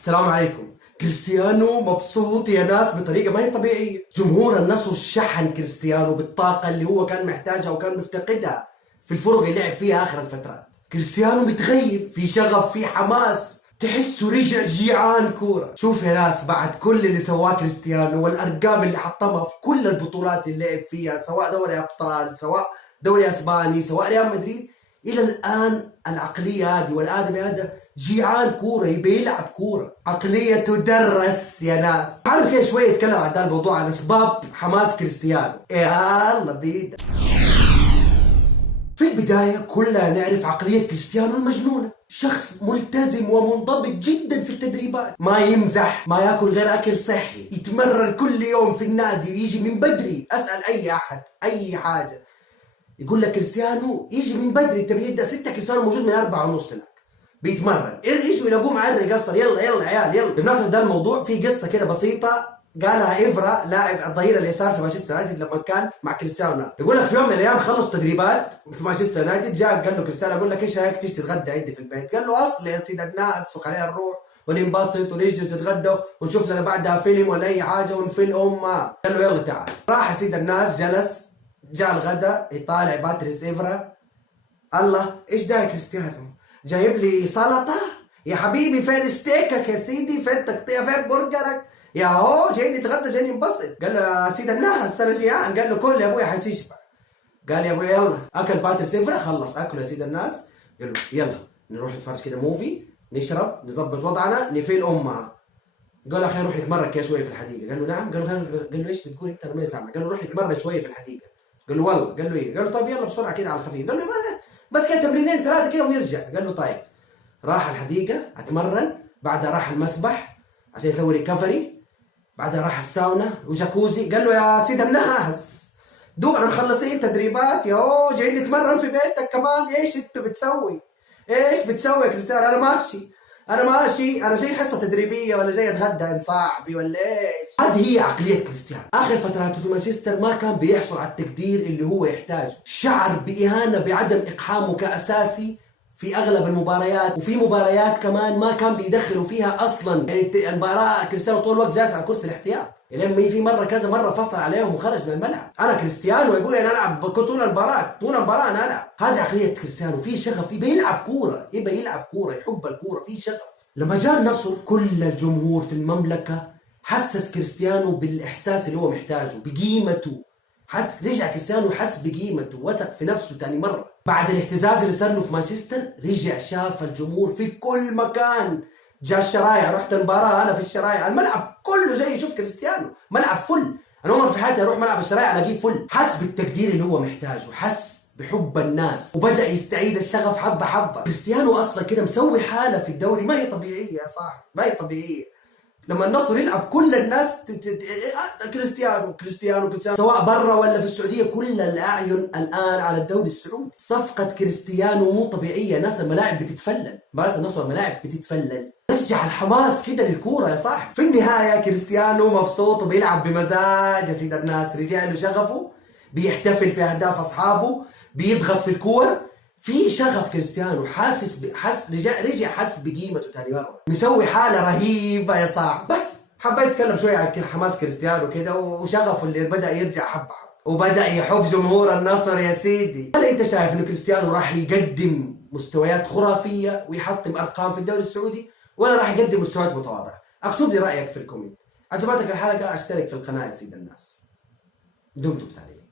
السلام عليكم. كريستيانو مبسوط يا ناس بطريقة ما هي طبيعية. جمهور النصر شحن كريستيانو بالطاقة اللي هو كان محتاجها وكان مفتقدها في الفرق اللي لعب فيها آخر الفترات. كريستيانو متغير، في شغف، في حماس، تحسه رجع جيعان كورة. شوف يا ناس، بعد كل اللي سواه كريستيانو والأرقام اللي حطمها في كل البطولات اللي لعب فيها، سواء دوري أبطال، سواء دوري أسباني، سواء ريال مدريد، إلى الآن العقلية هذه والآدمي هذا جيعان كورة، يبي يلعب كورة. عقلية تدرس يا ناس. تعالوا كده شوية نتكلم عن هذا الموضوع، عن أسباب حماس كريستيانو. يلا بينا. في البداية كلنا نعرف عقلية كريستيانو المجنونة. شخص ملتزم ومنضبط جدا في التدريبات، ما يمزح، ما ياكل غير أكل صحي، يتمرن كل يوم في النادي ويجي من بدري. أسأل أي أحد أي حاجة يقول لك كريستيانو يجي من بدري، التمرين يبدأ 6، كريستيانو موجود من 4:30 هناك بيتمرن. يجوا يلاقوه معرق قصر، يلا يلا عيال يلا. بمناسبة ده الموضوع، في قصة كده بسيطة قالها إيفرا لاعب الظهير اليسار في مانشستر يونايتد لما كان مع كريستيانو. يقول لك في يوم من الايام خلص تدريبات في مانشستر يونايتد، جاء قال له كريستيانو اقول لك ايش رايك تيجي تتغدى عندي في البيت؟ قال له اصل يا سيد الناس وخلينا نروح وننبسط ونجلس نتغدى ونشوف لنا بعدها فيلم ولا اي حاجه ونفل امه. قال له يلا تعال. راح يا سيد الناس، جلس، جاء الغداء، يطالع باتريس إيفرا، الله ايش ده يا كريستيانو؟ جايب لي سلطه؟ يا حبيبي فين ستيكك يا سيدي؟ فين تقطيع؟ فين برجرك؟ يا هو جاي نتغدى جاي ننبسط. قال له يا سيد الناس انا جيعان. قال له كل يا ابوي حتشبع. قال يا ابوي يلا. اكل باتريس إيفرا، خلص اكله يا سيد الناس. قال له يلا نروح نتفرج كده موفي، نشرب، نظبط وضعنا، نفيل امها. قال له اخي روح نتمرن كده شويه في الحديقه. قال له نعم. قال له ايش بتقول انت؟ انا ما سامع. قال له روح نتمرن شويه في الحديقه. قال له والله. قال له ايه؟ قال له طيب يلا بسرعه كده على الخفيف. قال له بس كده تمرينين 3 كده ونرجع. قال له طيب. راح الحديقه اتمرن، بعدها راح المسبح عشان يسوي ريكفري، بعدها راح الساونا وجاكوزي. قال له يا سيد الناس دوبنا مخلصين تدريبات، يا اوه جايين نتمرن في بيتك كمان؟ ايش انت بتسوي؟ ايش بتسوي يا كريستيانو؟ انا ماشي، انا جاي حصه تدريبيه ولا جاي اتغدى عند صاحبي ولا ايش؟ هذه هي عقليه كريستيانو. اخر فتراته في مانشستر ما كان بيحصل على التقدير اللي هو يحتاجه، شعر باهانه بعدم اقحامه كاساسي في اغلب المباريات، وفي مباريات كمان ما كان بيدخلوا فيها اصلا. يعني المباراه كريستيانو طول الوقت جالس على كرسي الاحتياط، لما في مره كذا مره فصل عليهم وخرج من الملعب. انا كريستيانو يا ابوي انا العب طول المباراه انا العب. هذه عقليه كريستيانو، في شغف، يبي يلعب كوره، يحب الكوره، في شغف. لما جاء النصر كل الجمهور في المملكه حسس كريستيانو بالاحساس اللي هو محتاجه، بقيمته. رجع كريستيانو حس بقيمته، وثق في نفسه تاني مرة. بعد الاهتزاز اللي صار له في مانشستر رجع شاف الجمهور في كل مكان. جاء الشرايع، رحت المباراة أنا في الشرايع، الملعب كله جاي يشوف كريستيانو، ملعب فل. أنا عمر في حياتي أروح ملعب الشرايع ألاقيه فل. حس بالتقدير اللي هو محتاجه، حس بحب الناس، وبدأ يستعيد الشغف حبة حبة. كريستيانو أصلا كده مسوي حالة في الدوري ما هي طبيعية يا صاحبي، ما هي طبيعية. لما النصر يلعب كل الناس كريستيانو سواء برا ولا في السعوديه، كل الاعين الان على الدوري السعودي. صفقه كريستيانو مو طبيعيه، ناس الملاعب بتتفلل، مباراه النصر الملاعب بتتفلل. رجع الحماس كده للكوره يا صاحبي. في النهايه كريستيانو مبسوط وبيلعب بمزاج يا سيد الناس، رجع له شغفه، بيحتفل في اهداف اصحابه، بيضغط في الكور، في شغف. كريستيانو رجع حس بقيمته تاني مره، مسوي حاله رهيبه يا صاحبي. بس حبيت اتكلم شويه عن حماس كريستيانو كده وشغفه اللي بدا يرجع حبه حبه، وبدا يحب جمهور النصر يا سيدي. هل انت شايف انه كريستيانو راح يقدم مستويات خرافيه ويحطم ارقام في الدوري السعودي، ولا راح يقدم مستويات متواضعه؟ اكتب لي رايك في الكومنت. عجبتك الحلقه اشترك في القناه يا سيد الناس. دمتم سعيدين.